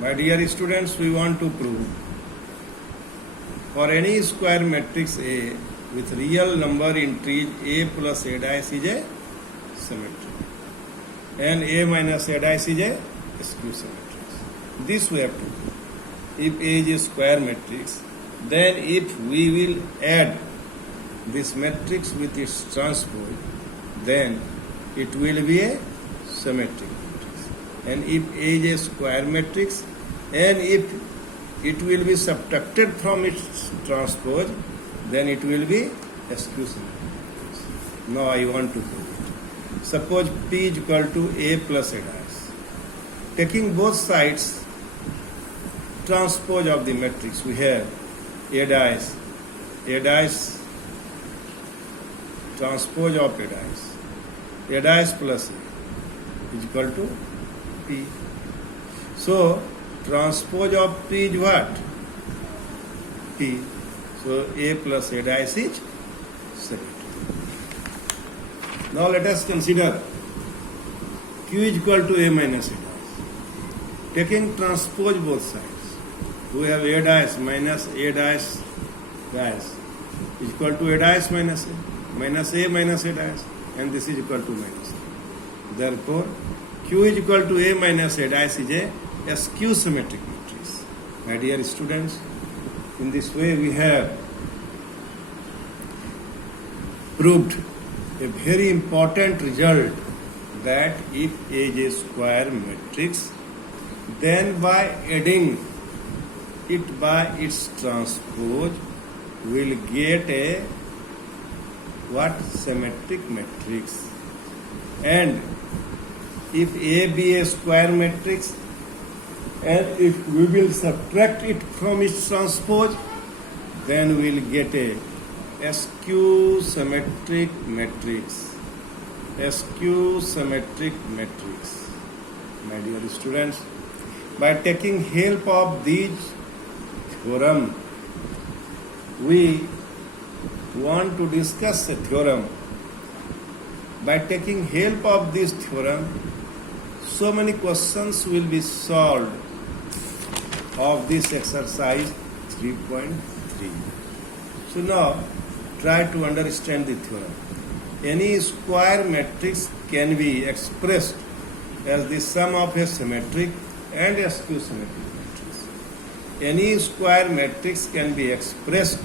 My dear students, we want to prove for any square matrix A with real number entries A plus A dash is a symmetry and A minus A dash is a skew symmetry. This we have to prove. If A is a square matrix, then if we will add this matrix with its transpose, then it will be a symmetric matrix. And if A is a square matrix, and if it will be subtracted from its transpose, then it will be a skew symmetric matrix. Now I want to prove it. Suppose P is equal to A plus A dash. Taking both sides transpose of the matrix, we have A dash transpose of A dash plus A is equal to P. So transpose of P is what? P. So A plus A dash is symmetry. Now let us consider Q is equal to A minus A dash. Taking transpose both sides, we have A dash minus A dash dash is equal to A dash minus A minus A dash, and this is equal to minus A. Therefore, Q is equal to A minus A dash is a skew symmetric matrix. My dear students, in this way we have proved a very important result that if A is a square matrix, then by adding it by its transpose, we will get a symmetric matrix. And if A be a square matrix, and if we will subtract it from its transpose, then we will get a skew symmetric matrix. A skew symmetric matrix. My dear students, by taking help of these theorem, we want to discuss a theorem. By taking help of this theorem, so many questions will be solved of this exercise 3.3. So now try to understand the theorem. Any square matrix can be expressed as the sum of a symmetric and a skew symmetric matrix. Any square matrix can be expressed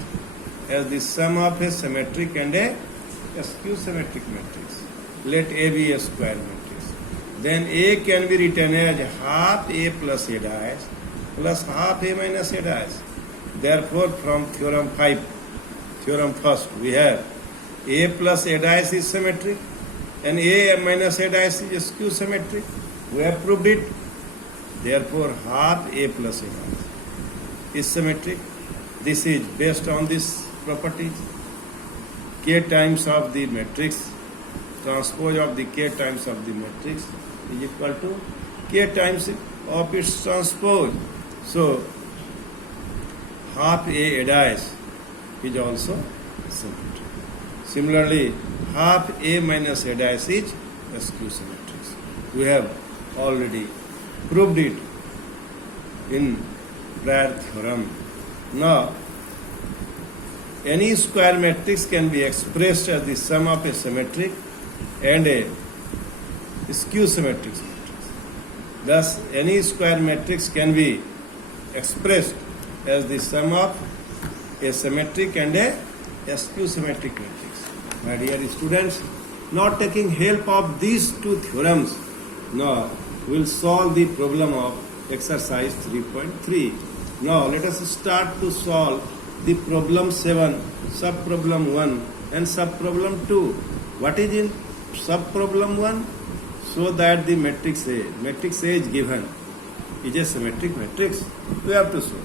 as the sum of a symmetric and a skew symmetric matrix. Let A be a square matrix. Then A can be written as half A plus A dash plus half A minus A dash. Therefore, from theorem 5, theorem first, we have A plus A dash is symmetric and A minus A dash is skew symmetric. We have proved it. Therefore, half A plus A dash is symmetric. This is based on this property. K times of the matrix, transpose of the K times of the matrix is equal to K times of its transpose. So, half A dash is also symmetric. Similarly, half A minus A dash is a skew symmetric. We have already proved it in prior theorem. Now, any square matrix can be expressed as the sum of a symmetric and a skew symmetric matrix. Thus, any square matrix can be expressed as the sum of a symmetric and a skew symmetric matrix. My dear students, now taking help of these two theorems, now we will solve the problem of exercise 3.3. Now let us start to solve the problem 7, sub-problem 1 and sub-problem 2. What is in sub-problem 1? So that the matrix A is given, is a symmetric matrix. We have to show.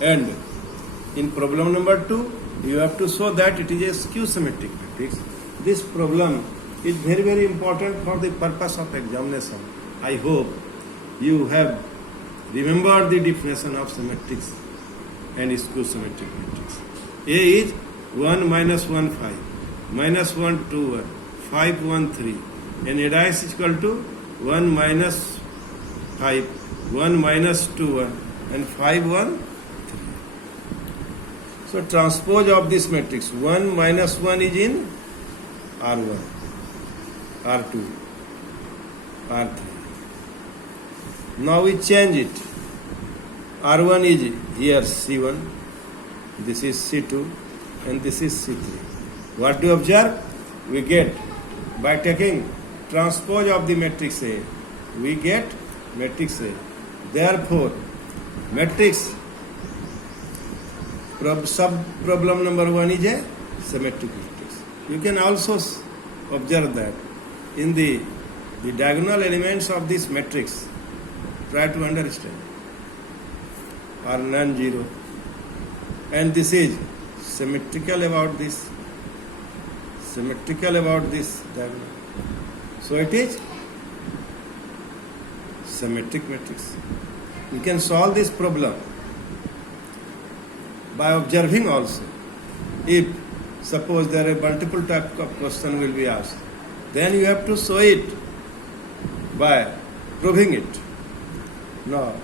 And in problem number 2, you have to show that it is a skew symmetric matrix. This problem is very, very important for the purpose of examination. I hope you have remembered the definition of symmetrics and skew symmetric matrix. A is 1 minus 1 5, minus 1 2 1, 5 1 3, and A dash is equal to 1 minus 5 1 minus 2 1 and 5 1 3. So transpose of this matrix 1 minus 1 is in R1, R2, R3. Now we change it. R1 is here C1, this is C2 and this is C3. What do you observe? We get, by taking transpose of the matrix A, we get matrix A. Therefore, matrix sub-problem number 1 is a symmetric matrix. You can also observe that in the diagonal elements of this matrix, try to understand, are non-zero. And this is symmetrical about this diagonal. So it is symmetric matrix. We can solve this problem by observing also. If suppose there are multiple type of question will be asked, then you have to show it by proving it. Now,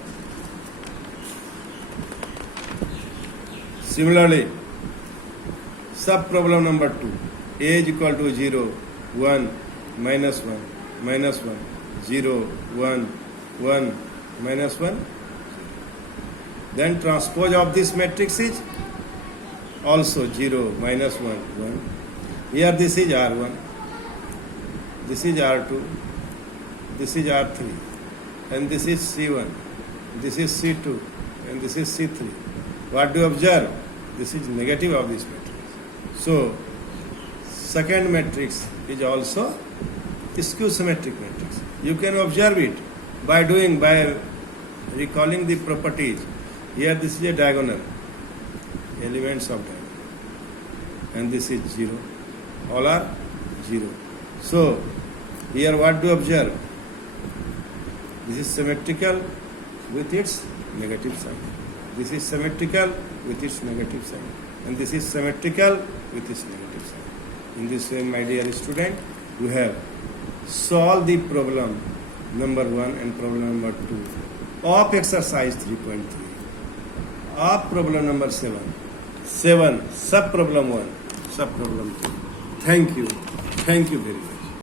similarly, sub problem number 2, A is equal to 0, 1, minus 1, minus 1, 0, 1, 1, minus 1. Then transpose of this matrix is also 0, minus 1, 1. Here this is R1, this is R2, this is R3, and this is C1, this is C2, and this is C3. What do you observe? This is negative of this matrix. So, second matrix is also skew symmetric matrix. You can observe it by recalling the properties. Here this is a diagonal, elements of diagonal, and this is 0. All are 0. So, here what do you observe? This is symmetrical with its negative sign. This is symmetrical with its negative sign. And this is symmetrical with its negative sign. In this way, my dear student, you have solved the problem number 1 and problem number 2 of exercise 3.3. Of problem number 7, sub problem 1, sub problem 2. Thank you very much.